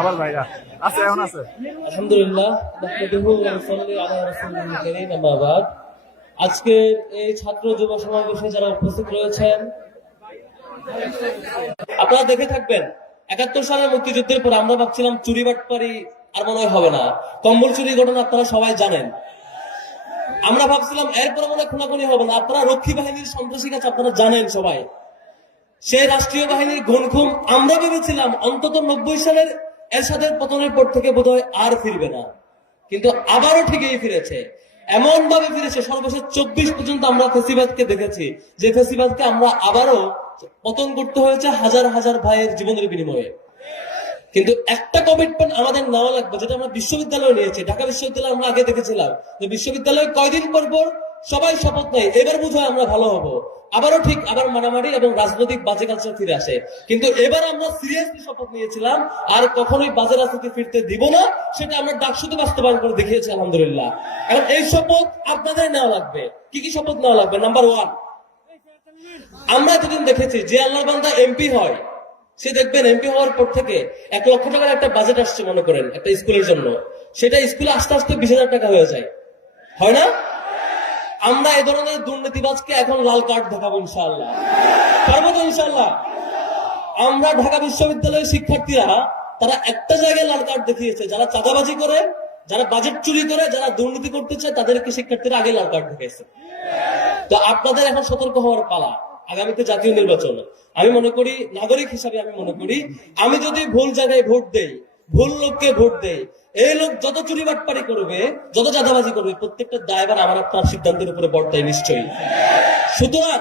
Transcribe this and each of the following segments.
আবার ভাইরা আছে, এখন আছে। আলহামদুলিল্লাহ আজকে এই ছাত্র যুব সমাবেশে যারা উপস্থিত রয়েছেন, আপনারা দেখে থাকবেন, একাত্তর সালের মুক্তিযুদ্ধের পর আমরা ভাবছিলাম চুরি বাটপারি আর মনে হয় হবে না। কম্বল চুরি ঘটনা আপনারা সবাই জানেন। আমরা ভাবছিলাম এরপরে মনে খুনাখুনি হবে না। আপনারা রক্ষী বাহিনীর সন্ত্রাসী কাছে আপনারা জানেন সবাই। সেই রাষ্ট্রীয় বাহিনীর গুনখুম আমরা ভেবেছিলাম অন্তত নব্বই সালের এরশাদের পতনের পর থেকে বোধহয় আর ফিরবে না। কিন্তু আবারও ঠিকই ফিরেছে। এমন ভাবে ফিরেছে, সর্বশেষ চব্বিশ পর্যন্ত আমরা ফেসিবাদকে দেখেছি, যে ফেসিবাদকে আমরা আবারও পতন করতে হয়েছে হাজার হাজার ভাইয়ের জীবনের বিনিময়ে। কিন্তু একটা কমিটমেন্ট আমাদের নেওয়া লাগবে, যেটা আমরা বিশ্ববিদ্যালয়ে নিয়েছি। ঢাকা বিশ্ববিদ্যালয় আমরা আগে দেখেছিলাম যে বিশ্ববিদ্যালয়ে কয়দিন পর পর সবাই শপথ নেয়, এবার বুঝে আমরা ভালো হব। আবারও ঠিক আবার মারামারি এবং রাজনৈতিক বাজে কালচার ফিরে আসে। কিন্তু এবার আমরা সিরিয়াসলি শপথ নিয়েছিলাম, আর কখনোই বাজে রাজনীতি ফিরতে দিব না, সেটা আমরা ডাকসুতে বাস্তবায়ন করে দেখিয়েছি, আলহামদুলিল্লাহ। এখন এই শপথ আপনাদের নেওয়া লাগবে। কি কি শপথ নেওয়া লাগবে? নাম্বার ওয়ান আমরা এতদিন দেখেছি যে আল্লাহ বান্দা এমপি হয়, সে দেখবেন এমপি হওয়ার পর থেকে এক লক্ষ টাকার একটা বাজেট আসছে, মনে করেন, একটা স্কুলের জন্য। সেটা স্কুলে আস্তে আস্তে বিশ টাকা হয়ে যায়। হয় না? আমরা এ ধরনের দুর্নীতিবাজকে এখন লাল কার্ড দেখাবো ইনশাআল্লাহ। পারব তো ইনশাআল্লাহ? আমরা ঢাকা বিশ্ববিদ্যালয়ের শিক্ষার্থীরা, তারা একটা জায়গায় লাল কার্ড দেখিয়েছে, যারা চাঁদাবাজি করে, যারা বাজেট চুরি করে, যারা দুর্নীতি করতে চায়, তাদেরকে শিক্ষার্থীরা আগে লাল কার্ড দেখিয়েছে। তো আপনাদের এখন সতর্ক হওয়ার পালা, আগামীতে জাতীয় নির্বাচন। আমি মনে করি, নাগরিক হিসাবে আমি মনে করি, আমি যদি ভুল জায়গায় ভোট দেই, ভুল লোককে ভোট দেই এই লোক যত চুরি বাটপারি করবে, যত চাঁদাবাজি করবে, প্রত্যেকটা দায়বার আমার আপনার সিদ্ধান্তের উপরে বর্তায় নিশ্চয়ই। সুতরাং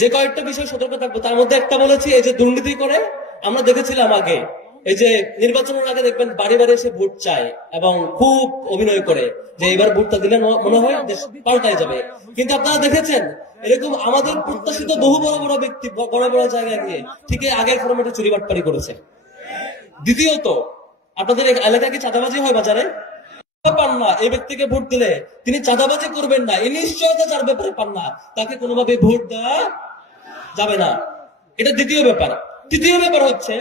যে কয়েকটা বিষয় সতর্ক থাকব, তার মধ্যে একটা বলেছি, এই যে দুর্নীতি করে, আমরা দেখেছিলাম আগে, এই যে নির্বাচনের আগে দেখবেন বাড়ি বাড়ি এসে ভোট চায় এবং খুব অভিনয় করে, যে এবার ভোটটা দিলে মনে হয় দেশ পাল্টায় যাবে। কিন্তু আপনারা দেখেছেন, এরকম আমাদের প্রত্যাশিত বহু বড় বড় ব্যক্তি, বড় বড় জায়গায় গিয়ে ঠিক আগের ফরমেটে চুরি বাটপারি করেছে। দ্বিতীয়ত আপনাদের এলাকায় কি চাঁদাবাজি হয় বাজারে? পান না, এই ব্যক্তিকে ভোট দিলে তিনি চাঁদাবাজি করবেন না এই নিশ্চয়তা যার ব্যাপারে পান না, তাকে কোনোভাবে ভোট দেওয়া যাবে না। এটা দ্বিতীয় ব্যাপার। তৃতীয় ব্যাপার হচ্ছে,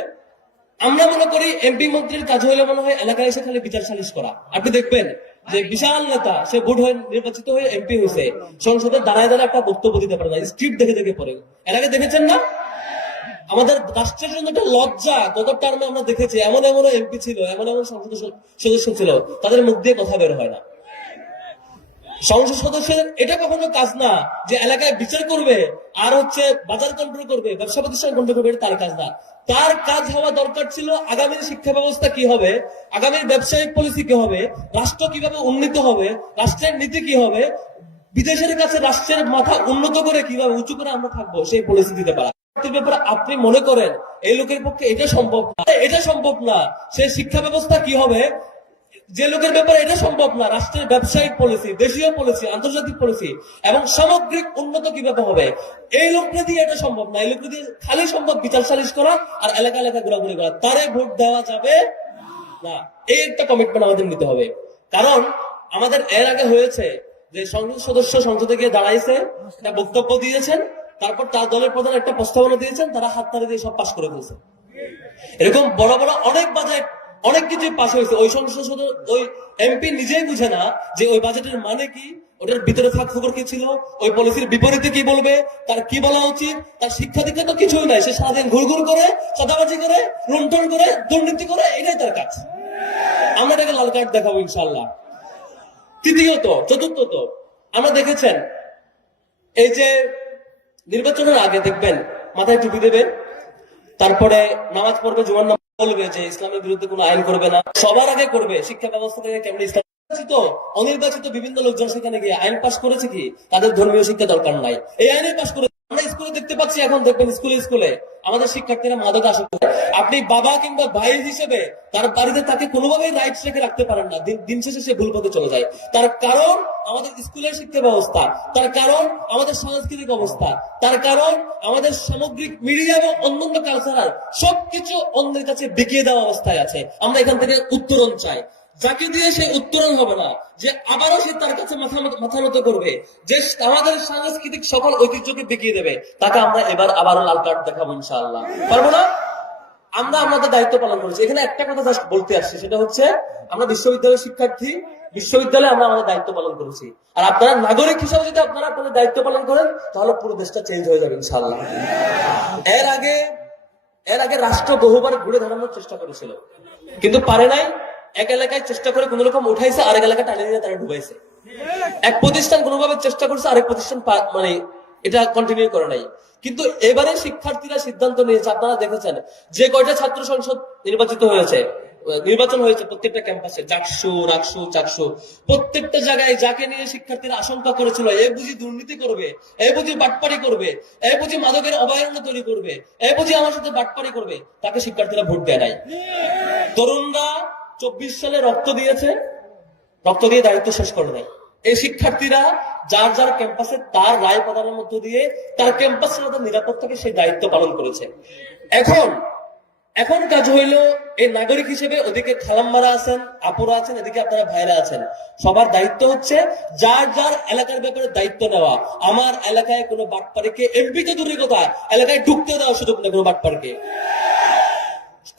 আমরা মনে করি এমপি মন্ত্রীর কাজ হইলে মনে হয় এলাকায় এসে খালি বিচার সালিশ করা। আপনি দেখবেন যে বিশাল নেতা, সে ভোট হয়ে নির্বাচিত হয়ে এমপি হয়েছে সংসদে দাঁড়ায় দাঁড়ায় একটা বক্তব্য দিতে পারে না, স্ক্রিপ্ট দেখে দেখে পড়ে। আগে দেখেছেন না? আমাদের রাষ্ট্রের জন্য একটা লজ্জা গত টার্মে আমরা দেখেছি, এমন এমন এমপি ছিল, এমন এমন সংসদ সদস্য ছিল, তাদের মুখ দিয়ে কথা বের হয় না। সংসদ সদস্যদের, এটা কখনো কাজ না যে এলাকায় বিচার করবে, আর হচ্ছে বাজার কন্ট্রোল করবে, ব্যবসা প্রতিষ্ঠান কন্ট্রোল করবে, এটা তার কাজ না। তার কাজ হওয়া দরকার ছিল আগামীর শিক্ষা ব্যবস্থা কি হবে আগামীর ব্যবসায়িক পলিসি কি হবে, রাষ্ট্র কীভাবে উন্নীত হবে, রাষ্ট্রের নীতি কি হবে, বিদেশের কাছে রাষ্ট্রের মাথা উন্নত করে কীভাবে, উঁচু করে আমরা থাকব, সেই পলিসি দিতে পারা। ব্যাপারে আপনি মনে করেন, এই লোকের পক্ষে এটা সম্ভব না। এটা সম্ভব না। সে শিক্ষা ব্যবস্থা কি হবে? যে লোকের ব্যাপারে এটা সম্ভব না, রাষ্ট্রের ব্যবসায়িক পলিসি দেশীয় পলিসি আন্তর্জাতিক পলিসি এবং সামগ্রিক উন্নত কীভাবে হবে? এই লোকটা দিয়ে এটা সম্ভব না। এই লোকটা দিয়ে খালি সম্ভব বিচার সালিশ করা আর এলাকা এলাকা ঘোরাঘুরি করা। তারে ভোট দেওয়া যাবে না। এই একটা কমিটমেন্ট আমাদের নিতে হবে। কারণ আমাদের এর আগে হয়েছে যে সংসদ সদস্য সংসদে গিয়ে দাঁড়াইছে বক্তব্য দিয়েছেন তারপর তার দলের প্রধান একটা প্রস্তাবনা দিয়েছেন, তারা হাত তাড়ি দিয়ে সব পাশ করে দিয়েছে এরকম বড় বড় অনেক বাজেট, অনেক কিছু পাশ হয়েছে। ওই সংসদ সদস্য ওই এমপি নিজেই বুঝে না যে ওই বাজেটের মানে কি, ওটার ভিতরে থাক খবর কি ছিল, ওই পলিসির বিপরীতে কি বলবে, তার কি বলা উচিত, তার শিক্ষা দীক্ষা তো কিছুই নাই। সে সারাদিন ঘুরঘুর করে, চাঁদাবাজি করে, লুণ্ঠন করে, দুর্নীতি করে, এটাই তার কাজ। আমরা এটাকে লাল কার্ড দেখাবো ইনশাল্লাহ তৃতীয়ত, চতুর্থত, আমরা দেখেছেন, এই যে নির্বাচনের আগে দেখবেন, মাথায় টুপি দেবে তারপরে নামাজ পড়বে, জুমার বলবে যে ইসলামের বিরুদ্ধে কোনো আইন করবে না। সবার আগে করবে, শিক্ষা ব্যবস্থা থেকে কেমন ইসলাম নির্বাচিত? অনির্বাচিত বিভিন্ন লোকজন সেখানে গিয়ে আইন পাশ করেছে কি? তাদের ধর্মীয় শিক্ষা দরকার নাই। এই আইনে পাশ করে আমরা স্কুলে দেখতে পাচ্ছি এখন, দেখবেন স্কুলে স্কুলে আমাদের শিক্ষার্থীরা মাদক আসে আপনি বাবা কিংবা ভাই হিসেবে তার বাড়িতে তাকে কোনোভাবেই রাইটস রেখে রাখতে পারেন না। দিন শেষে সে ভুল পথে চলে যায়। তার কারণ আমাদের স্কুলের শিক্ষা ব্যবস্থা, তার কারণ আমাদের সাংস্কৃতিক অবস্থা, তার কারণ আমাদের সামগ্রিক মিডিয়া এবং অন্যান্য কালচারাল সবকিছু অন্যের কাছে বিকিয়ে দেওয়া অবস্থায় আছে। আমরা এখান থেকে উত্তরণ চাই। যাকে দিয়ে সে উত্তরণ হবে না, যে আবারও সে তার কাছে মাথা নত- করবে, যে আমাদের সাংস্কৃতিক সকল ঐতিহ্যকে বিকিয়ে দেবে, তাকে আমরা এবার আবারও লাল কার্ড দেখাবো ইনশাআল্লাহ। পারব না? আমরা আমাদের দায়িত্ব পালন করেছি। এখানে একটা কথা জাস্ট বলতে আসছে, সেটা হচ্ছে আমরা বিশ্ববিদ্যালয়ের শিক্ষার্থী, বিশ্ববিদ্যালয়ে আমরা আমাদের দায়িত্ব পালন করেছি। আর আপনারা নাগরিক হিসাবে যদি আপনারা আপনাদের দায়িত্ব পালন করেন, তাহলে পুরো দেশটা চেঞ্জ হয়ে যাবে ইনশাল্লাহ এর আগে এর আগে রাষ্ট্র বহুবার ঘুরে দাঁড়ানোর চেষ্টা করেছিল, কিন্তু পারে নাই। এক এলাকায় চেষ্টা করে কোন রকম উঠাইছে, আরেক এলাকায় টানে নিয়ে তারা ডুবাইছে। এক প্রতিষ্ঠান কোনোভাবে চেষ্টা করছে, আরেক প্রতিষ্ঠান মানে এটা কন্টিনিউ করে নাই। কিন্তু এবারে শিক্ষার্থীরা সিদ্ধান্ত নিয়েছে, আপনারা দেখেছেন, যে কয়টা ছাত্র সংসদ নির্বাচিত হয়েছে নির্বাচন হয়েছে প্রত্যেকটা ক্যাম্পাসে চাকসু রাকসু, চাকসু, প্রত্যেকটা জায়গায় যাকে নিয়ে শিক্ষার্থীরা আশঙ্কা করেছিল, এ বুঝি দুর্নীতি করবে, এ বুঝি বাটপারি করবে, এ বুঝি মাদকের অভয়ারণ্য তৈরি করবে, এ বুঝি আমার সাথে বাটপারি করবে, তাকে শিক্ষার্থীরা ভোট দেয় নাই। তরুণরা চব্বিশ সালে রক্ত দিয়েছে। রক্ত দিয়ে দায়িত্ব শেষ করে দেয়। এই শিক্ষার্থীরা যার যার ক্যাম্পাসে তার রায় প্রদানের মধ্য দিয়ে তার ক্যাম্পাস তাদের নিরাপত্তাকে সেই দায়িত্ব পালন করেছে। এখন এখন কাজ হইল এই নাগরিক হিসেবে ওদিকে খালাম্মারা আছেন, আপুরা আছেন, এদিকে আপনারা ভাইরা আছেন। সবার দায়িত্ব হচ্ছে যার যার এলাকার ব্যাপারে দায়িত্ব নেওয়া। আমার এলাকায় কোনো বাটপাড়িকে এমপি তো দূরের কথা এলাকায় ঢুকতে দেওয়া সুযোগ নেই কোনো বাটপাড়িকে।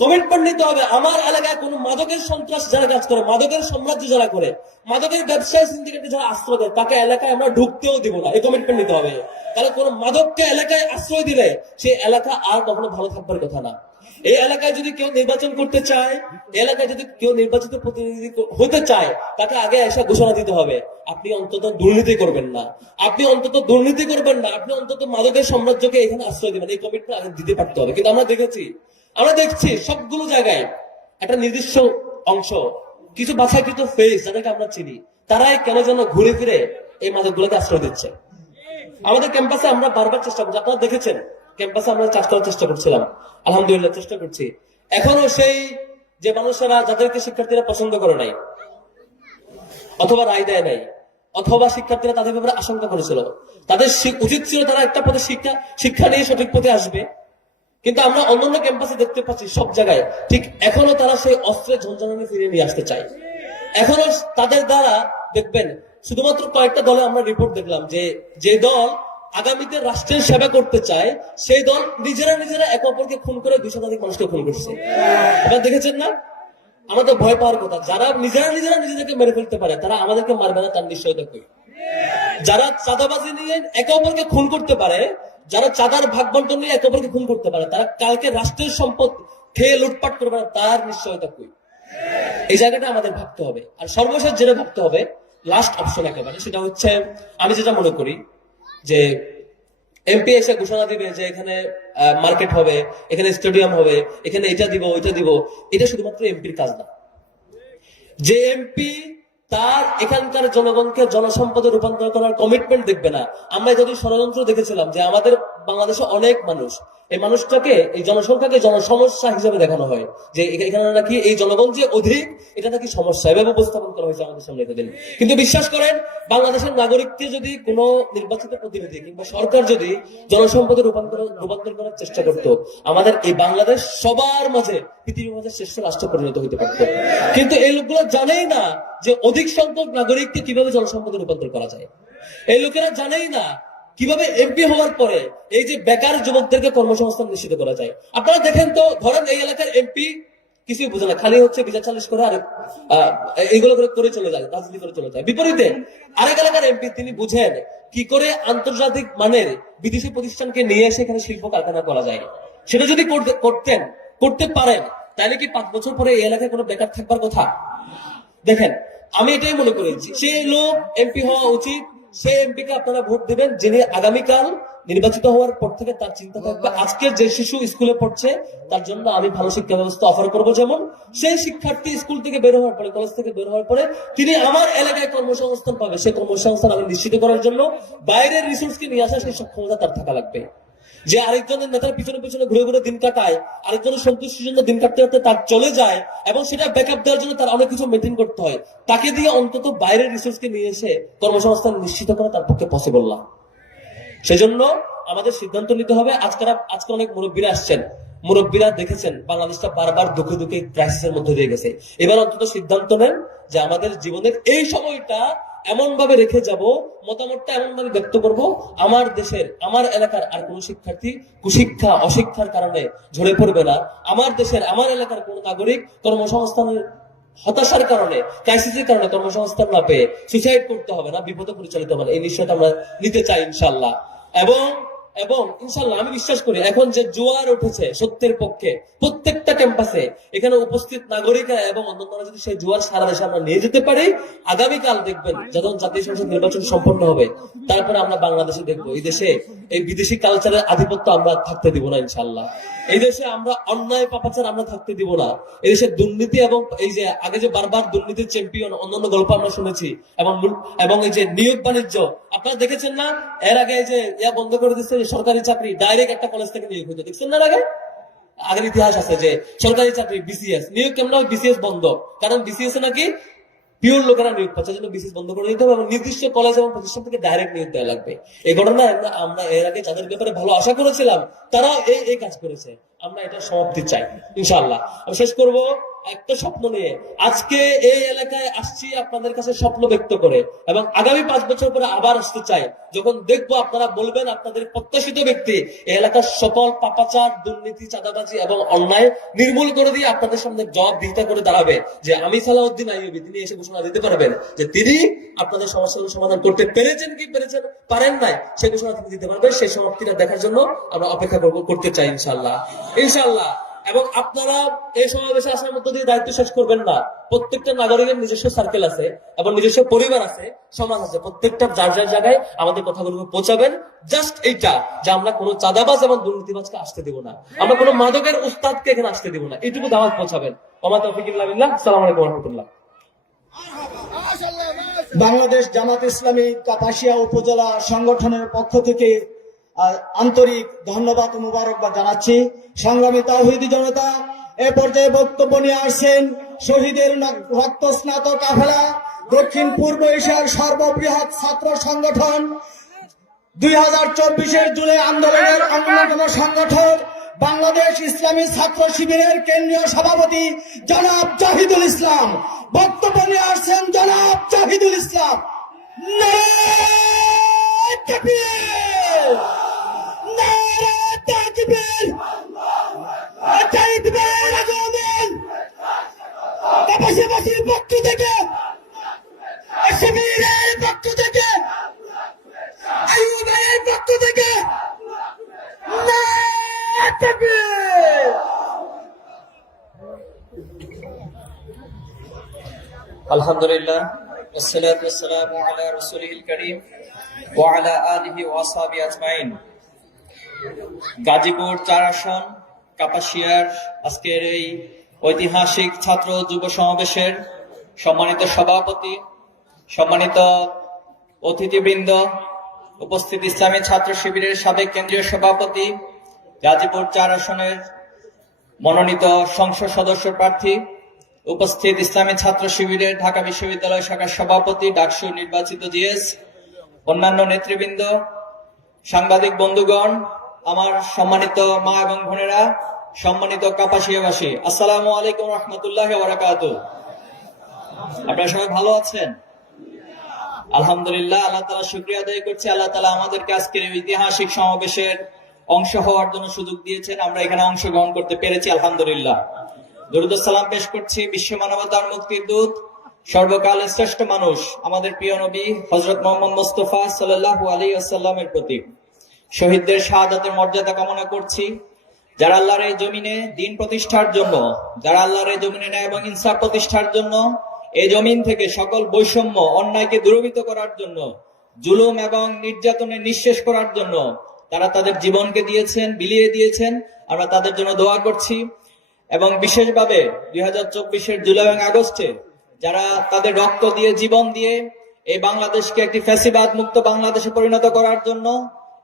কমিটমেন্ট নিতে হবে, আমার এলাকায় কোন মাদকের সন্ত্রাস যারা কাজ করে, মাদকের সাম্রাজ্য যারা করে, মাদকের ব্যবসায় সিন্ডিকেটে যারা আশ্রয় দেয়, তাকে এলাকায় আমরা ঢুকতেও দিব না। এই কমিটমেন্ট নিতে হবে। তাহলে কোন মাদককে এলাকায় আশ্রয় দিলে সেই এলাকা আর কখনো ভালো থাকবার কথা না। এই এলাকায় যদি কেউ নির্বাচন করতে চায় এলাকায় যদি কেউ নির্বাচিত প্রতিনিধি হতে চায়, তাকে আগে এসে ঘোষণা দিতে হবে, আপনি অন্তত দুর্নীতি করবেন না। আপনি অন্তত দুর্নীতি করবেন না, আপনি অন্তত মাদকের সাম্রাজ্যকে এখানে আশ্রয় দিবেন। এই কমিটমেন্ট আগে দিতে পারতে হবে। কিন্তু আমরা দেখেছি আমরা দেখছি সবগুলো জায়গায় একটা নির্দিষ্ট অংশ, কিছু বাছাইকৃত ফেস যাদেরকে আমরা চিনি, তারাই কেন যেন ঘুরে ফিরে এই মাদকগুলোকে আশ্রয় দিচ্ছে। আমাদের ক্যাম্পাসে আমরা বারবার চেষ্টা করছি, আপনারা দেখেছেন ক্যাম্পাসে আমরা চাষ করার চেষ্টা করছিলাম, আলহামদুলিল্লাহ চেষ্টা করছি। এখনও সেই যে মানুষেরা যাদেরকে শিক্ষার্থীরা পছন্দ করে নাই, অথবা রায় দেয় নাই, অথবা শিক্ষার্থীরা তাদের ব্যাপারে আশঙ্কা করেছিল, তাদের উচিত ছিল তারা একটা পথে শিক্ষা শিক্ষা নিয়ে সঠিক পথে আসবে কিন্তু আমরা অন্যান্য ক্যাম্পাসে দেখতে পাচ্ছি সব জায়গায়। ঠিক এখনও তারা সেই অস্ত্রের ঝঞ্ঝানি ফিরিয়ে নিয়ে আসতে চায়। এখনও তাদের দ্বারা দেখবেন, শুধুমাত্র কয়েকটা দলে আমরা রিপোর্ট দেখলাম যে যে দল আগামীতে রাষ্ট্রের সেবা করতে চায়, সেই দল নিজেরা নিজেরা একে অপরকে খুন করে দুই শতাধিক মানুষকে খুন করছে। এবার দেখেছেন না? আমাদের ভয় পাওয়ার কথা, যারা নিজেরা নিজেরা নিজেদেরকে মেরে ফেলতে পারে, তারা আমাদেরকে মারবে না তার নিশ্চয়তা কই? যারা চাঁদাবাজি নিয়ে একে অপরকে খুন করতে পারে যারা চাঁদার ভাগ বন্টন নিয়ে একে অপরকে খুন করতে পারে, তারা কালকে রাষ্ট্রের সম্পদ খেয়ে লুটপাট করবে না, তার নিশ্চয়তা কই? এই জায়গাটা আমাদের ভাবতে হবে। আর সর্বশেষ যেটা ভাবতে হবে লাস্ট অপশন একেবারে, সেটা হচ্ছে, আমি যেটা মনে করি, যে এমপি এসে ঘোষণা দিবে যে এখানে মার্কেট হবে, এখানে স্টেডিয়াম হবে, এখানে এটা দিব, ওইটা দিব, এটা শুধুমাত্র এমপির কাজ না। যে এমপি তার এখানকার জনগণকে জনসম্পদে রূপান্তর করার কমিটমেন্ট দেখবে না। আমরা যদি ষড়যন্ত্র দেখেছিলাম যে আমাদের বাংলাদেশে অনেক মানুষ। এই মানুষটাকে, এই জনসংখ্যাকে জনসমস্যা হিসেবে দেখানো হয়। যে এখানে নাকি এই জনগণ যে অধিক, এটা নাকি সমস্যা। এভাবে উপস্থাপন করা হয়েছে আমাদের সামনে এতদিন। কিন্তু বিশ্বাস করেন, বাংলাদেশের নাগরিককে যদি কোন নির্বাচিত প্রতিনিধি কিংবা সরকার যদি জনসম্পদে রূপান্তর রূপান্তর করার চেষ্টা করত, আমাদের এই বাংলাদেশ সবার মাঝে, পৃথিবীর মাঝে শ্রেষ্ঠ রাষ্ট্র পরিণত হতে পারত। কিন্তু এই লোকগুলো জানেই না যে অধিক সংখ্যক নাগরিককে কীভাবে জনসম্পদে রূপান্তর করা যায়। এই লোকেরা জানেই না কীভাবে এমপি হওয়ার পরে এই যে বেকার যুবকদেরকে কর্মসংস্থান নিশ্চিত করা যায়? আপনারা দেখেন তো, ধরেন এই এলাকার এমপি কিছুই বুঝে না। খালি হচ্ছে বিচার চালিশ করে আর এইগুলো করে করে চলে যায়, রাজনীতি করে চলে যায়। বিপরীতে, আরেক এলাকার এমপি তিনি বুঝেন কি করে আন্তর্জাতিক মানের বিদেশি প্রতিষ্ঠানকে নিয়ে এসে এখানে শিল্প কারখানা করা যায়। সেটা যদি করতে- করতেন, করতে পারেন, তাহলে কি পাঁচ বছর পরে এই এলাকায় কোনো বেকার থাকবার কথা? দেখেন, আমি এটাই মনে করি যে, সে লোক এমপি হওয়া উচিত সেই এমপি কে আপনারা ভোট দেবেন যিনি আগামীকাল নির্বাচিত হওয়ার পর থেকে তার চিন্তা থাকবে আজকে যে শিশু স্কুলে পড়ছে তার জন্য আমি ভালো শিক্ষা ব্যবস্থা অফার করব যেমন। সেই শিক্ষার্থী স্কুল থেকে বের হওয়ার পরে কলেজ থেকে বের হওয়ার পরে তিনি আমার এলাকায় কর্মসংস্থান পাবে। সেই কর্মসংস্থান আমি নিশ্চিত করার জন্য বাইরের রিসোর্সকে নিয়ে আসা সেই সক্ষমতা তার থাকা লাগবে। যে আরেকজনের নেতার পিছনে পিছনে ঘুরে ঘুরে দিন কাটায়, আরেকজনের সন্তুষ্টির জন্য দিন কাটতে কাটতে তার চলে যায়, এবং সেটা ব্যাকআপ দেওয়ার জন্য তার অনেক কিছু মেনটেন করতে হয়। তাকে দিয়ে অন্তত বাইরের রিসোর্সকে নিয়ে এসে কর্মসংস্থান নিশ্চিত করা তার পক্ষে পসিবল না। সেজন্য আমাদের সিদ্ধান্ত নিতে হবে আজকে আজকে অনেক মুরব্বীরা আসছেন। মুরব্বীরা দেখেছেন, বাংলাদেশটা বারবার দুঃখে দুঃখে ক্রাইসিসের মধ্যে দিয়ে গেছে। এবার অন্তত সিদ্ধান্ত নেন যে আমাদের জীবনের এই সময়টা এমন ভাবে রেখে যাব, মতামতটা এমন ভাবে ব্যক্ত করব, আমার দেশের, আমার এলাকার আর কোন শিক্ষার্থী কুশিক্ষা, অশিক্ষার কারণে ঝরে পড়বে না। আমার দেশের, আমার এলাকার কোন নাগরিক কর্মসংস্থানের হতাশার কারণে ক্রাইসিসের কারণে কর্মসংস্থান না পেয়ে সুইসাইড করতে হবে না, বিপদে পরিচালিত হবে না। এই নিশ্চয়তা আমরা নিতে চাই ইনশাল্লাহ এবং এবং ইনশাল্লাহ আমি বিশ্বাস করি, এখন যে জোয়ার উঠেছে সত্যের পক্ষে, প্রত্যেকটা ক্যাম্পাসে এখানে উপস্থিত নাগরিকরা এবং অন্যান্য যদি সেই জোয়ার সারা দেশে আমরা নিয়ে যেতে পারি, আগামীকাল দেখবেন যখন জাতীয় সংসদ নির্বাচন সম্পন্ন হবে, তারপরে আমরা বাংলাদেশে দেখব, এই দেশে, এই বিদেশি কালচারের আধিপত্য আমরা থাকতে দিব না ইনশাল্লাহ এই দেশে আমরা অন্যায় পাপাচার আমরা থাকতে দিব না। এই দেশে দুর্নীতি এবং এই যে আগে যে বারবার দুর্নীতির চ্যাম্পিয়ন অন্যান্য গল্প আমরা শুনেছি এবং এবং এই যে নিয়োগ বাণিজ্য, আপনারা দেখেছেন না? এর আগে যে ইয়া বন্ধ করে দিচ্ছে সরকারি চাকরি ডাইরেক্ট একটা কলেজ থেকে নিয়োগ হতো দেখছেন না আগে? আগের ইতিহাস আছে যে সরকারি চাকরি বিসিএস নিয়োগ কেমন বিসিএস বন্ধ। কারণ বিসিএস নাকি পিওর লোকেরা নিয়োগ পাচ্ছে জন্য বিসিএস বন্ধ করে দিতে হবে এবং নির্দিষ্ট কলেজ এবং প্রতিষ্ঠান থেকে ডাইরেক্ট নিয়োগ দেওয়া লাগবে। এই ঘটনা আমরা এর আগে যাদের ব্যাপারে ভালো আশা করেছিলাম তারা এই এই কাজ করেছে। আমরা এটা সমাপ্তি চাই ইনশাল্লাহ আমি শেষ করব। একটা স্বপ্ন নিয়ে। আজকে এই এলাকায় আসছি আপনাদের কাছে স্বপ্ন ব্যক্ত করে এবং আগামী পাঁচ বছর পরে আবার আসতে চাই। যখন দেখব আপনারা বলবেন আপনাদের প্রত্যাশিত ব্যক্তি, এই এলাকার সকল পাপাচার, দুর্নীতি, চাঁদাবাজি এবং অন্যায় নির্মূল করে দিয়ে আপনাদের সামনে জবাবদিহিতা করে দাঁড়াবে। যে আমি সালাউদ্দিন আইবি তিনি এসে ঘোষণা দিতে পারবেন যে তিনি আপনাদের সমস্যাগুলো সমাধান করতে পেরেছেন কি পেরেছেন পারেন নাই, সেই ঘোষণা তিনি দিতে পারবেন। সেই সমাপ্তিটা দেখার জন্য আমরা অপেক্ষা করতে চাই ইনশাল্লাহ ইনশাল্লাহ এবং আপনারা এই সমাবেশে আসার মধ্য দিয়ে দায়িত্ব শেষ করবেন না। প্রত্যেকটা নাগরিকের নিজস্ব সার্কেল আছে এবং নিজস্ব পরিবার আছে, সমাজ আছে। প্রত্যেকটা যার যার জায়গায় আমাদের কথাগুলো পৌঁছাবেন। জাস্ট এইটা, যে আমরা কোনো চাঁদাবাজ এবং দুর্নীতিবাজকে আসতে দিব না। আমরা কোনো মাদকের উস্তাদকে এখানে আসতে দিব না। এইটুকু দাওয়াত পৌঁছাবেন। ওমা তৌফিকুল্লাহ আসসালামু আলাইকুম রাহমাতুল্লাহ বাংলাদেশ জামাত ইসলামী কাপাসিয়া উপজেলা সংগঠনের পক্ষ থেকে আন্তরিক ধন্যবাদ ও মুবারকবাদ জানাচ্ছি। সংগ্রামী তাহিদি জনতা, এ পর্যায়ে বক্তব্য নিয়ে আসছেন শহীদের রক্ত স্নাতক কাফেলা, দক্ষিণ পূর্ব এশিয়ার সর্ববৃহৎ ছাত্র সংগঠন। দুই হাজার চব্বিশের জুলাই আন্দোলনের অন্যতম সংগঠন বাংলাদেশ ইসলামী ছাত্র শিবিরের কেন্দ্রীয় সভাপতি জনাব জাহিদুল ইসলাম। বক্তব্য নিয়ে আসছেন জনাব জাহিদুল ইসলাম নারায়ে তাকবীর! নারায়ে তাকবীর! জাহিদ ভাইয়ের আগমন! কাপাসীবাসীর পক্ষ থেকে শিবিরের পক্ষ থেকে আইয়ুবের পক্ষ থেকে নারায়ে তাকবীর! আলহামদুলিল্লাহ والصلاة والسلام على رسوله الكريم وعلى آله وأصحابه أجمعين গাজীপুর চার আসন কাপাসিয়ার আজকের এই ঐতিহাসিক ছাত্র যুব সমাবেশের সম্মানিত সভাপতি সম্মানিত অতিথিবৃন্দ উপস্থিত ইসলামী ছাত্র শিবিরের সাবেক কেন্দ্রীয় সভাপতি গাজীপুর চার আসনের মনোনীত সংসদ সদস্য প্রার্থী উপস্থিত ইসলামী ছাত্র শিবিরের ঢাকা বিশ্ববিদ্যালয় শাখার সভাপতি, ডাকসু নির্বাচিত জিএস, অন্যান্য নেতৃবৃন্দ, সাংবাদিক বন্ধুগণ, আমার সম্মানিত মা এবং বোনেরা, সম্মানিত কাপাসিয়াবাসী, আসসালামু আলাইকুম রহমতুল্লাহ বারাকাতু আপনারা সবাই ভালো আছেন? আলহামদুলিল্লাহ, আল্লাহ তালা শুক্রিয়া আদায় করছি। আল্লাহ তালা আমাদেরকে আজকের ঐতিহাসিক সমাবেশের অংশ হওয়ার জন্য সুযোগ দিয়েছেন। আমরা এখানে অংশগ্রহণ করতে পেরেছি, আলহামদুলিল্লাহ। দরুদ সালাম পেশ করছি বিশ্ব মানবতার মুক্তির দূত সর্বকালের শ্রেষ্ঠ মানুষ, আমাদের প্রিয় নবী হজরত মোহাম্মদ মোস্তফা সাল্লাল্লাহু আলী আসাল্লামের প্রতি। শহীদদের শাহাদাতের মর্যাদা কামনা করছি, যারা আল্লাহর এই জমিনে দিন প্রতিষ্ঠার জন্য, যারা আল্লাহর এই জমিনে ন্যায় এবং ইনসাফ প্রতিষ্ঠার জন্য, এই জমিন থেকে সকল বৈষম্য, অন্যায়কে দূরীভূত করার জন্য, জুলুম এবং নির্যাতনে নিঃশেষ করার জন্য, তারা তাদের জীবনকে দিয়েছেন, বিলিয়ে দিয়েছেন, আমরা তাদের জন্য দোয়া করছি। এবং বিশেষভাবে দুই হাজার চব্বিশের জুলাই এবং আগস্টে যারা তাদের রক্ত দিয়ে জীবন দিয়ে এই বাংলাদেশকে একটি ফ্যাসিবাদ মুক্ত বাংলাদেশে পরিণত করার জন্য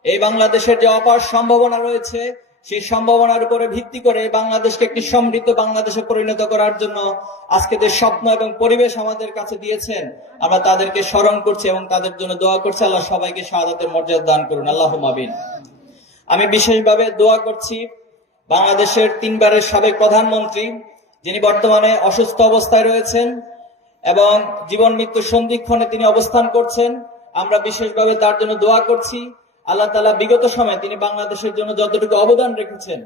এই বাংলাদেশের যে অপার সম্ভাবনা রয়েছে, সেই সম্ভাবনার উপরে ভিত্তি করে বাংলাদেশকে একটি সমৃদ্ধ বাংলাদেশে পরিণত করার জন্য আজকে যে স্বপ্ন এবং পরিবেশ আমাদের কাছে দিয়েছেন, আমরা তাদেরকে স্মরণ করছি এবং তাদের জন্য দোয়া করছি। আল্লাহ সবাইকে শাহাদাতের মর্যাদা দান করুন। আল্লাহ মাবিন আমি বিশেষভাবে দোয়া করছি বাংলাদেশের তিনবারের সাবেক প্রধানমন্ত্রী, যিনি বর্তমানে অসুস্থ অবস্থায় রয়েছেন এবং জীবন মৃত্যু সন্ধিক্ষণে তিনি অবস্থান করছেন। আমরা বিশেষভাবে তার জন্য দোয়া করছি। আল্লাহ তালা বিগত সময়ে তিনি বাংলাদেশের জন্য যতটুকু অবদান রেখেছেন,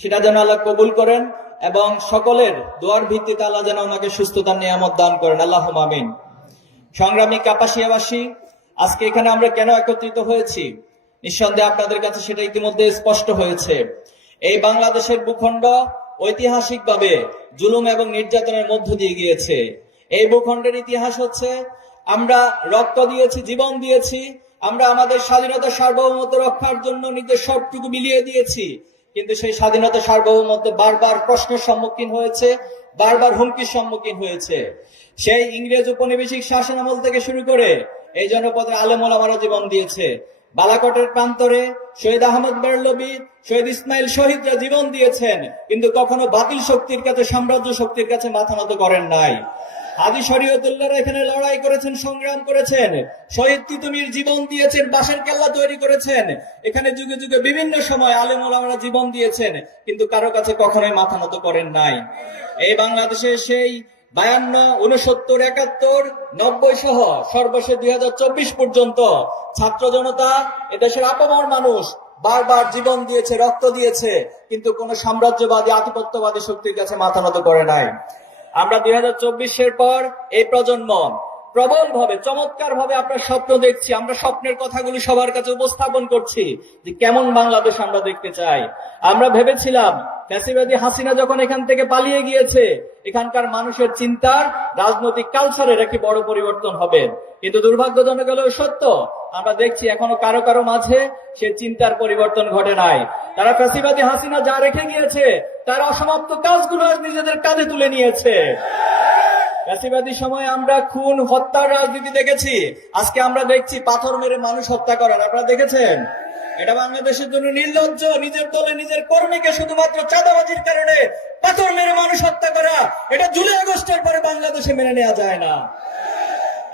সেটা যেন আল্লাহ কবুল করেন এবং সকলের দোয়ার ভিত্তিতে আল্লাহ যেন ওনাকে সুস্থতার নিয়ামত দান করেন। আল্লাহ মামিন সংগ্রামী কাপাসিয়াবাসী, আজকে এখানে আমরা কেন একত্রিত হয়েছি? নিঃসন্দেহে আপনাদের কাছে সেটা ইতিমধ্যে স্পষ্ট হয়েছে। এই বাংলাদেশের ভূখণ্ড ঐতিহাসিকভাবে জুলুম এবং নির্যাতনের মধ্য দিয়ে গিয়েছে। এই ভূখণ্ডের ইতিহাস হচ্ছে, আমরা রক্ত দিয়েছি, জীবন দিয়েছি, আমরা আমাদের স্বাধীনতা সার্বভৌমত্ব রক্ষার জন্য নিজের সবটুকু মিলিয়ে দিয়েছি। কিন্তু সেই স্বাধীনতা সার্বভৌমত্ব বারবার প্রশ্নের সম্মুখীন হয়েছে, বারবার হুমকির সম্মুখীন হয়েছে। সেই ইংরেজ উপনিবেশিক শাসন আমল থেকে শুরু করে এই জনপদের আলেমোলামারা জীবন দিয়েছে। বালাকটের প্রান্তরে শহীদ আহমদ বেরলবি, শহীদ ইসমাইল শহীদরা জীবন দিয়েছেন, কিন্তু কখনো বাতিল শক্তির কাছে, সাম্রাজ্য শক্তির কাছে মাথা নত করেন নাই। হাজি শরীয়তুল্লাহরা এখানে লড়াই করেছেন, সংগ্রাম করেছেন। শহীদ তিতুমির জীবন দিয়েছেন, বাঁশের কেল্লা তৈরি করেছেন। এখানে যুগে যুগে বিভিন্ন সময় আলেম ওলামারা জীবন দিয়েছেন, কিন্তু কারও কাছে কখনোই মাথা নত করেন নাই। এই বাংলাদেশে সেই বায়ান্ন উনসত্তর একাত্তর, নব্বই সহ সর্বশেষ দুই হাজার চব্বিশ পর্যন্ত ছাত্র জনতা এদেশের আপামর মানুষ বারবার জীবন দিয়েছে, রক্ত দিয়েছে, কিন্তু কোন সাম্রাজ্যবাদী, আধিপত্যবাদী শক্তির কাছে মাথা নত করে নাই। আমরা দুই হাজার পর এই প্রজন্ম প্রবল ভাবে চমৎকার ভাবে আমরা স্বপ্ন দেখছি, আমরা স্বপ্নের কথাগুলি সবার কাছে উপস্থাপন করছি যে কেমন বাংলাদেশ আমরা দেখতে চাই। আমরা ভেবেছিলাম, ফ্যাসিবাদী হাসিনা যখন এখান থেকে পালিয়ে গিয়েছে, এখানকার মানুষের চিন্তার, রাজনৈতিক কালচারের একটি বড় পরিবর্তন হবে। কিন্তু দুর্ভাগ্যজনক হলেও সত্য, আমরা দেখছি এখনও কারও কারও মাঝে সে চিন্তার পরিবর্তন ঘটে নাই। তারা ফ্যাসিবাদী হাসিনা যা রেখে গিয়েছে, তার অসমাপ্ত কাজগুলো নিজেদের কাঁধে তুলে নিয়েছে। ফ্যাসিবাদী সময় আমরা খুন, হত্যার রাজনীতি দেখেছি। আজকে আমরা দেখছি পাথর মেরে মানুষ হত্যা করার আপনারা দেখেছেন? এটা বাংলাদেশের জন্য নির্লজ্জ। নিজের দলে নিজের কর্মীকে শুধুমাত্র চাঁদাবাজির কারণে পাথর মেরে মানুষ হত্যা করা, এটা জুলাই আগস্টের পরে বাংলাদেশে মেনে নেওয়া যায় না।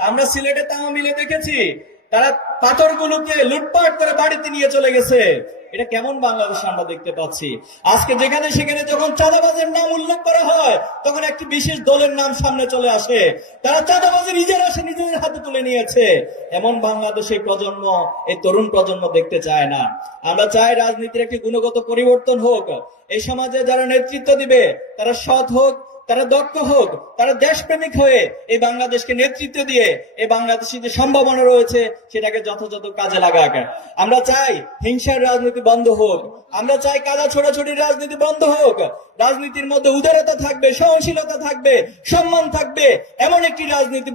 আমরা সিলেটে তাও মিলে দেখেছি, তারা পাথরগুলোকে লুটপাট করে বাড়িতে নিয়ে চলে গেছে। এটা কেমন বাংলাদেশ আমরা দেখতে পাচ্ছি? আজকে যেখানে সেখানে যখন চাঁদাবাজের নাম উল্লেখ করা হয়, তখন একটি বিশেষ দলের নাম সামনে চলে আসে। তারা চাঁদাবাজি নিজের আসে নিজেদের হাতে তুলে নিয়েছে। এমন বাংলাদেশের প্রজন্ম, এই তরুণ প্রজন্ম দেখতে চায় না। আমরা চাই রাজনীতির একটি গুণগত পরিবর্তন হোক। এই সমাজে যারা নেতৃত্ব দিবে, তারা সৎ হোক তারা দক্ষ হোক, তারা দেশপ্রেমিক হয়ে এই বাংলাদেশকে নেতৃত্ব দিয়ে এই বাংলাদেশে যে সম্ভাবনা রয়েছে, সেটাকে যথাযথ কাজে লাগাক। আমরা চাই হিংসার রাজনীতি বন্ধ হোক। আমরা চাই কাদা ছোড়াছড়ির রাজনীতি বন্ধ হোক। রাজনীতির মধ্যে উদারতা থাকবে, সহনশীলতা থাকবে, সম্মান থাকবে। এমন একটি রাজনীতি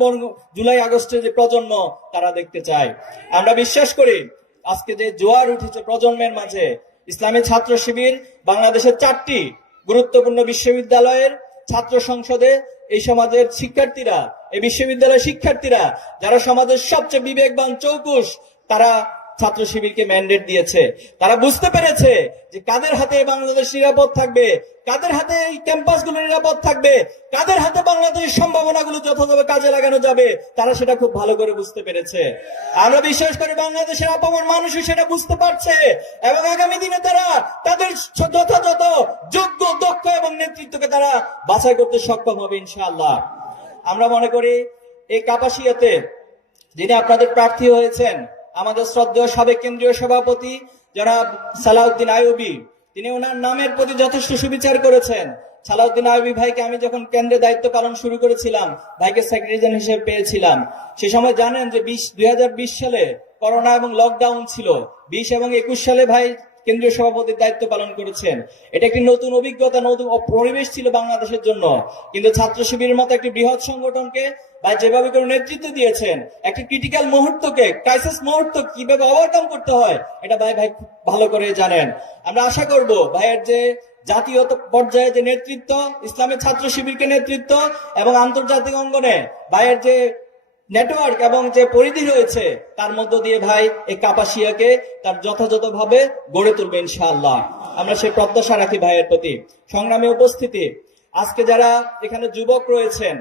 জুলাই আগস্টের যে প্রজন্ম তারা দেখতে চায়। আমরা বিশ্বাস করি আজকে যে জোয়ার উঠেছে প্রজন্মের মাঝে, ইসলামী ছাত্র শিবির বাংলাদেশের চারটি গুরুত্বপূর্ণ বিশ্ববিদ্যালয়ের ছাত্র সংসদে এই সমাজের শিক্ষার্থীরা এই বিশ্ববিদ্যালয়ের শিক্ষার্থীরা যারা সমাজের সবচেয়ে বিবেকবান চৌকুশ তারা ছাত্র শিবিরকে ম্যান্ডেট দিয়েছে। তারা বুঝতে পেরেছে যে কাদের হাতে বাংলাদেশ নিরাপদ থাকবে, কাদের হাতে এই ক্যাম্পাসগুলো নিরাপদ থাকবে, কাদের হাতে বাংলাদেশের সম্ভাবনাগুলো যথাযথ কাজে লাগানো যাবে, তারা সেটা খুব ভালো করে বুঝতে পেরেছে। আমরা বিশ্বাস করি বাংলাদেশের আপামর মানুষও সেটা বুঝতে পারছে এবং আগামী দিনে তারা তাদের যথাযথ, যোগ্য, দক্ষ এবং নেতৃত্বকে তারা বাছাই করতে সক্ষম হবে ইনশাআল্লাহ। আমরা মনে করি এই কাপাসিয়াতে যিনি আপনাদের প্রার্থী হয়েছেন আমাদের শ্রদ্ধেয় সাবেক কেন্দ্রীয় সভাপতি যারা সালাউদ্দিন আয়ুবি তিনি ওনার নামের প্রতি যথেষ্ট সুবিচার করেছেন। সালাউদ্দিন আয়ুবি ভাইকে আমি যখন কেন্দ্রে দায়িত্ব পালন শুরু করেছিলাম, ভাইকে সেক্রেটারি হিসেবে পেয়েছিলাম। সে সময় জানেন যে বিশ, দুই সালে করোনা এবং লকডাউন ছিল। বিশ এবং একুশ সালে ভাই কেন্দ্রীয় সভাপতির দায়িত্ব পালন করেছেন। এটা একটি নতুন অভিজ্ঞতা, নতুন পরিবেশ ছিল বাংলাদেশের জন্য। কিন্তু ছাত্র শিবিরের মতো একটি বৃহৎ সংগঠনকে ভাই যেভাবে করে নেতৃত্ব দিয়েছেন, একটি ক্রিটিক্যাল মুহূর্তকে ক্রাইসিস মুহূর্ত কীভাবে ওভারকাম করতে হয়, এটা ভাই ভাই ভালো করে জানেন। আমরা আশা করব ভাইয়ের যে জাতীয় পর্যায়ে যে নেতৃত্ব, ইসলামের ছাত্র শিবিরকে নেতৃত্ব এবং আন্তর্জাতিক অঙ্গনে ভাইয়ের যে নেটওয়ার্ক এবং যে পরিধি রয়েছে, তার মধ্য দিয়ে ভাই এই কাপাসিয়াকে তার যথাযথভাবে গড়ে তুলবে ইনশাআল্লাহ। আমরা সেই প্রত্যাশা রাখি ভাইয়ের প্রতি। সংগ্রামে উপস্থিতি, আজকে যারা এখানে যুবক রয়েছেন,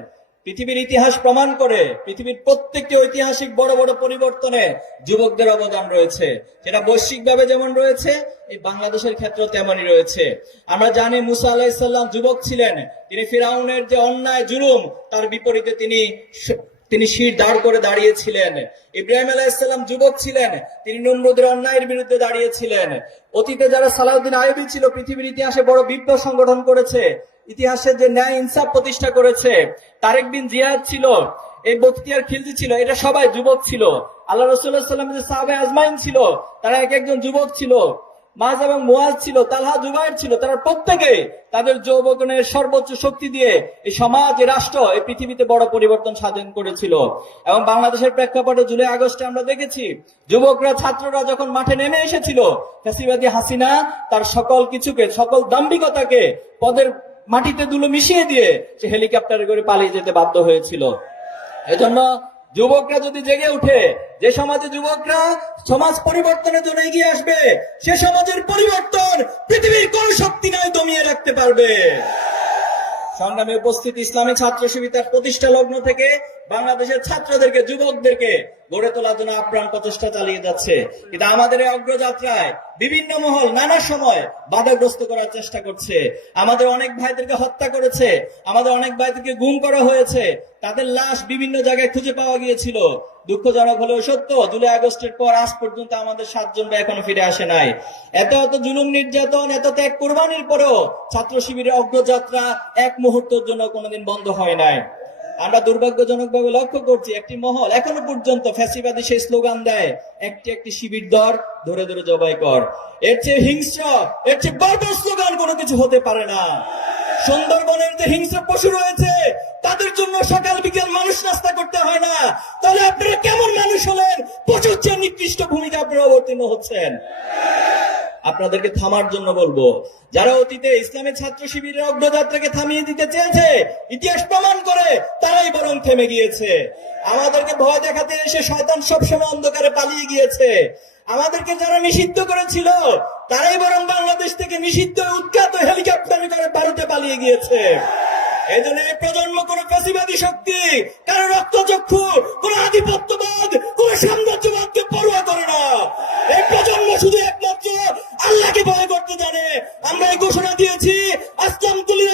পৃথিবীর ইতিহাস প্রমাণ করে, পৃথিবীর প্রত্যেকটি ঐতিহাসিক বড় বড় পরিবর্তনে যুবকদের অবদান রয়েছে। সেটা বৈশ্বিকভাবে যেমন রয়েছে, এই বাংলাদেশের ক্ষেত্রে তেমনই রয়েছে। আমরা জানি মুসা আলাহিসাল্লাম যুবক ছিলেন। তিনি ফিরাউনের যে অন্যায় জুলুম, তার বিপরীতে তিনি তিনি শির দাঁড় করে দাঁড়িয়েছিলেন। ইব্রাহিম আলাইসাল্লাম যুবক ছিলেন। তিনি নমরুদের অন্যায়ের বিরুদ্ধে দাঁড়িয়েছিলেন। অতীতে যারা সালাউদ্দিন আয়বি ছিল, পৃথিবীর ইতিহাসে বড় বিপ্লব সংগঠন করেছে ইতিহাসে যে ন্যায় ইনসাফ প্রতিষ্ঠা করেছে, তারেক বিন জিয়াদ ছিল, এই বখতিয়ার খিলজি ছিল, এটা সবাই যুবক ছিল। আল্লাহ রসুল্লাহ সাল্লাম যে সাহাবে আজমাইন ছিল, তারা এক একজন যুবক ছিল। মাজ এবং মুয়াজ ছিল, তালহা জুবাইর ছিল, তারা প্রত্যেকে তাদের যৌবনের সর্বোচ্চ শক্তি দিয়ে এই সমাজ রাষ্ট্র, এই পৃথিবীতে বড় পরিবর্তন সাধন করেছিল। এবং বাংলাদেশের প্রেক্ষাপটে জুলাই আগস্টে আমরা দেখেছি, যুবকরা, ছাত্ররা যখন মাঠে নেমে এসেছিল, ফ্যাসিবাদী হাসিনা তার সকল কিছুকে, সকল দাম্ভিকতাকে পদের মাটিতে দুলো মিশিয়ে দিয়ে সে হেলিকপ্টারে করে পালিয়ে যেতে বাধ্য হয়েছিল। এজন্য যুবকরা যদি জেগে উঠে, যে সমাজে যুবকরা সমাজ পরিবর্তনের জন্য এগিয়ে আসবে, সে সমাজের পরিবর্তন পৃথিবীর কোন শক্তি নয় দমিয়ে রাখতে পারবে। সংগ্রামে উপস্থিত ইসলামী ছাত্র সুবিধার প্রতিষ্ঠা লগ্ন থেকে বাংলাদেশের ছাত্রদেরকে, যুবকদেরকে গড়ে তোলার জন্য আপ্রাণ প্রচেষ্টা চালিয়ে যাচ্ছে। কিন্তু আমাদের এই অগ্রযাত্রায় বিভিন্ন মহল নানা সময় বাধাগ্রস্ত করার চেষ্টা করছে। আমাদের অনেক ভাইদেরকে হত্যা করেছে, আমাদের অনেক ভাইদেরকে গুম করা হয়েছে, তাদের লাশ বিভিন্ন জায়গায় খুঁজে পাওয়া গিয়েছিল। দুঃখজনক হলেও সত্য, জুলাই আগস্টের পর আজ পর্যন্ত আমাদের সাতজন ভাই এখনও ফিরে আসে নাই। এত এত জুলুম নির্যাতন, এত ত্যাগ কোরবানির পরেও ছাত্র শিবিরের অগ্রযাত্রা এক মুহূর্তের জন্য কোনোদিন বন্ধ হয় নাই। আমরা দুর্ভাগ্যজনক ভাবে লক্ষ্য করছি একটি মহল এখনও পর্যন্ত ফ্যাসিবাদী সেই স্লোগান দেয়, একটি একটি শিবির দর ধরে ধরে জবাই কর। এর চেয়ে হিংস্র, এর চেয়ে বর্বর স্লোগান কোনো কিছু হতে পারে না। সুন্দরবনের যে হিংস্র পশু রয়েছে, তাদের জন্য সকাল বিকেল মানুষ নাস্তা করতে হয় না। তাহলে আপনারা কেমন মানুষ হলেন? প্রচুর চেয়ে নিকৃষ্ট ভূমিকা আপনারা অবতীর্ণ হচ্ছেন। আপনাদেরকে থামার জন্য বলব, যারা অতীতে ইসলামের ছাত্র শিবিরের অগ্রযাত্রাকে থামিয়ে দিতে চেয়েছে, ইতিহাস প্রমাণ করে তারাই বরং থেমে গিয়েছে। আমাদেরকে ভয় দেখাতে এসে শয়তান সবসময় অন্ধকারে পালিয়ে গিয়েছে। আমাদেরকে যারা নিষিদ্ধ করেছিল তারাই বরং বাংলাদেশ থেকে নিষিদ্ধ উৎখাত হেলিকপ্টারে করে ভারতে পালিয়ে গিয়েছে। এই জন্য এই প্রজন্ম কোন ফাঁসিবাদী শক্তি কারও রক্তচক্ষু, কোন আধিপত্যবাদ, কোন সাম্রাজ্যবাদকে পড়ুয়া করে না। এই প্রজন্ম শুধু একমাত্র আল্লাহকে ভয় করতে জানে। আমরা এই ঘোষণা দিয়েছি, আসলাম তুলি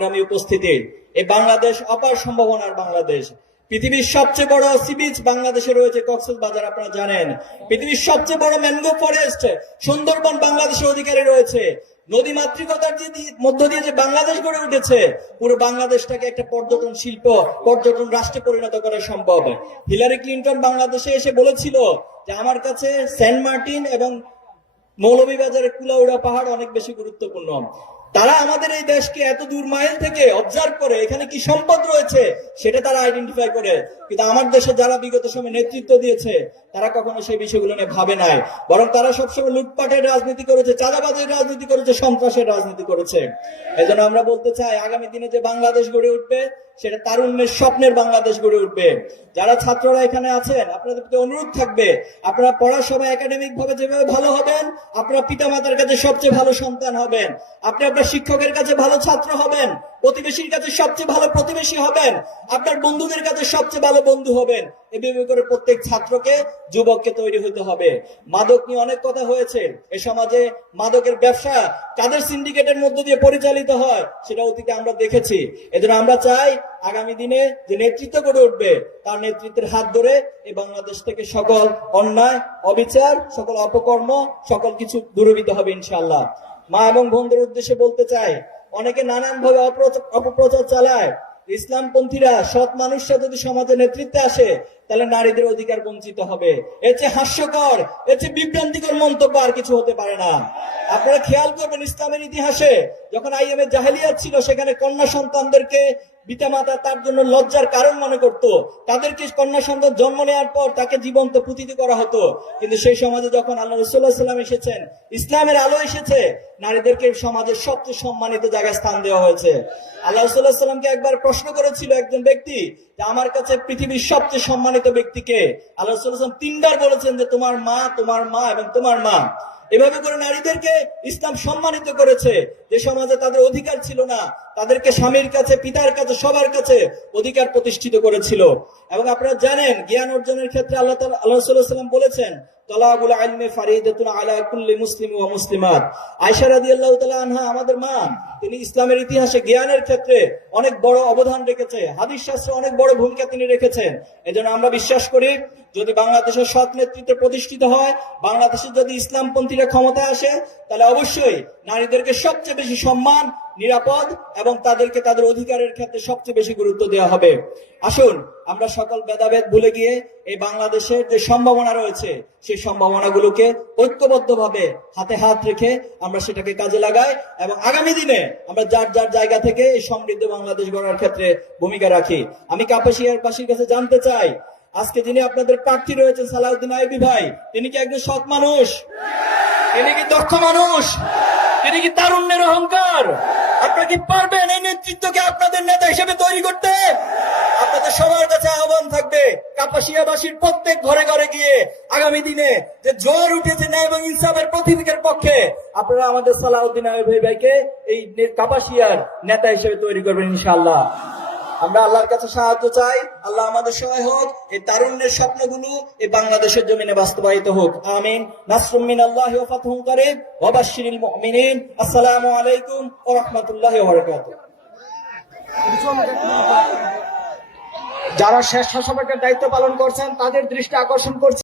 সংগ্রামী উপস্থিতি। এই বাংলাদেশ অপার সম্ভাবনার বাংলাদেশ। পৃথিবীর সবচেয়ে বড় সি বিচ বাংলাদেশে রয়েছে কক্সেস বাজার আপনারা জানেন। পৃথিবীর সবচেয়ে বড় ম্যানগ্রোভ ফরেস্ট, সুন্দরবন বাংলাদেশের অধিকারে রয়েছে। নদী মাতৃকতার যে মধ্য দিয়ে যে বাংলাদেশ গড়ে উঠেছে, পুরো বাংলাদেশটাকে একটা পর্যটন শিল্প, পর্যটন রাষ্ট্রে পরিণত করা সম্ভব। হিলারি ক্লিন্টন বাংলাদেশে এসে বলেছিল যে, আমার কাছে সেন্ট মার্টিন এবং মৌলভীবাজারের কুলাউড়া পাহাড় অনেক বেশি গুরুত্বপূর্ণ। তারা আমাদের এই দেশকে এত দূর মাইল থেকে অবজার্ভ করে, এখানে কি সম্পদ রয়েছে, সেটা তারা আইডেন্টিফাই করে। কিন্তু আমার দেশে যারা বিগত সময় নেতৃত্ব দিয়েছে, তারা কখনো সেই বিষয়গুলো নিয়ে ভাবে নাই। বরং তারা সবসময় লুটপাটের রাজনীতি করেছে, চাঁদাবাজের রাজনীতি করেছে, সন্ত্রাসের রাজনীতি করেছে। এজন্য আমরা বলতে চাই, আগামী দিনে যে বাংলাদেশ গড়ে উঠবে, সেটা তারুণ্যের স্বপ্নের বাংলাদেশ গড়ে উঠবে। যারা ছাত্ররা এখানে আছেন, আপনাদের প্রতি অনুরোধ থাকবে, আপনারা পড়ার সময় একাডেমিক ভাবে যেভাবে ভালো হবেন, আপনারা পিতামাতার কাছে সবচেয়ে ভালো সন্তান হবেন। আপনি আপনার শিক্ষকের কাছে ভালো ছাত্র হবেন, প্রতিবেশীর কাছে সবচেয়ে ভালো প্রতিবেশী হবেন, আপনার বন্ধুদের কাছে সবচেয়ে ভালো বন্ধু হবেন, এভাবে করে প্রত্যেক ছাত্রকে যুবককে তৈরি হতে হবে। মাদক নিয়ে অনেক কথা হয়েছে। এ সমাজে মাদকের ব্যবসা কাদের সিন্ডিকেটের মধ্য দিয়ে পরিচালিত হয়, সেটা অতীতে আমরা দেখেছি। এজন্য আমরা চাই আগামী দিনে যে নেতৃত্ব গড়ে উঠবে, তার নেতৃত্বের হাত ধরে এই বাংলাদেশ থেকে সকল অন্যায়, অবিচার, সকল অপকর্ম, সকল কিছু দূরীভূত হবে ইনশাআল্লাহ। মা এবং বন্ধুর উদ্দেশ্যে বলতে চাই, অনেকে নানান ভাবে অপপ্রচার চালায়। ইসলামপন্থীরা সৎ মানুষরা যদি সমাজে নেতৃত্বে আসে তাহলে নারীদের অধিকার বঞ্চিত হবে। এর চেয়ে হাস্যকর, এর চেয়ে বিভ্রান্তিকর মন্তব্য আর কিছু হতে পারে না। আপনারা খেয়াল করবেন ইসলামের ইতিহাসে, যখন আইএমএ জাহেলিয়াত ছিল, সেখানে কন্যা সন্তানদেরকে পিতামাতা তার জন্য লজ্জার কারণ মনে করত। তাদেরকে কন্যা সন্তান জন্ম নেওয়ার পর তাকে জীবন্ত পুতিত করা হতো। কিন্তু সেই সমাজে যখন আল্লাহ রসুল্লাহ সাল্লাম এসেছেন, ইসলামের আলো এসেছে, নারীদেরকে সমাজের সবচেয়ে সম্মানিত জায়গায় স্থান দেওয়া হয়েছে। আল্লাহ রসুল্লাহ সাল্লামকে একবার প্রশ্ন করেছিল একজন ব্যক্তি আমার কাছে পৃথিবীর সবচেয়ে সম্মানিত ব্যক্তিকে আল্লাহ তিনবার বলেছেন যে তোমার মা তোমার মা এবং তোমার মা। এভাবে করে নারীদেরকে ইসলাম সম্মানিত করেছে। যে সমাজে তাদের অধিকার ছিল না, তাদেরকে স্বামীর কাছে, পিতার কাছে, সবার কাছে অধিকার প্রতিষ্ঠিত করেছিল। এবং আপনারা জানেন, জ্ঞান অর্জনের ক্ষেত্রে আল্লাহ আল্লাহ সাল্লাম বলেছেন আলমে মুসলিম ও মুসলিমাত। আনহা, আমাদের মা, তিনি ইসলামের ইতিহাসে জ্ঞানের ক্ষেত্রে অনেক বড় অবদান রেখেছে, হাদিস শাস্ত্রে অনেক বড় ভূমিকা তিনি রেখেছেন। এজন্য আমরা বিশ্বাস করি, যদি বাংলাদেশের সৎ নেতৃত্বে প্রতিষ্ঠিত হয় বাংলাদেশে যদি ইসলামপন্থীরা ক্ষমতায় আসে, তাহলে অবশ্যই নারীদেরকে সবচেয়ে বেশি সম্মান, নিরাপদ এবং তাদেরকে তাদের অধিকারের ক্ষেত্রে সবচেয়ে বেশি গুরুত্ব দেওয়া হবে। আসুন, আমরা সকল ভেদাভেদ ভুলে গিয়ে এই বাংলাদেশের যে সম্ভাবনা রয়েছে, সেই সম্ভাবনাগুলোকে ঐক্যবদ্ধভাবে হাতে হাত রেখে আমরা সেটাকে কাজে লাগাই এবং আগামী দিনে আমরা যার যার জায়গা থেকে এই সমৃদ্ধ বাংলাদেশ গড়ার ক্ষেত্রে ভূমিকা রাখি। আমি কাপাসিয়ার বাসীর কাছে জানতে চাই, আজকে যিনি আপনাদের প্রার্থী রয়েছেন সালাউদ্দিন আইবি ভাই, তিনি কি একজন সৎ মানুষ? তিনি কি দক্ষ মানুষ? তিনি কি তারুণ্যের অহংকার? আপনারা কি পারবেন এই নেতৃত্বকে আপনাদের নেতা হিসেবে তৈরি করতে? আপনাদের সবার কাছে আহ্বান থাকবে কাপাসিয়াবাসীর প্রত্যেক ঘরে ঘরে গিয়ে আগামী দিনে যে জোর উঠেছে ন্যায় এবং ইনসাফের প্রতিদিকের পক্ষে, আপনারা আমাদের সালাউদ্দিন ভাই ভাইকে এই কাপাসিয়ার নেতা হিসেবে তৈরি করবেন ইনশাআল্লাহ। আমরা আল্লাহর কাছে সাহায্য চাই। আল্লাহ আমাদের সহায় হোক। এই তারুণ্যের স্বপ্নগুলো এই বাংলাদেশের জমিনে বাস্তবায়িত হোক। আমিন। নাসরুমিন আল্লাহ ফাতহুম করে কারীব মুমিনিন। আসসালামু আলাইকুম ওয়া রাহমাতুল্লাহি ওয়া বারাকাতুহু। যারা শেষ শাসকের দায়িত্ব পালন করছেন, তাদের দৃষ্টি আকর্ষণ করছে।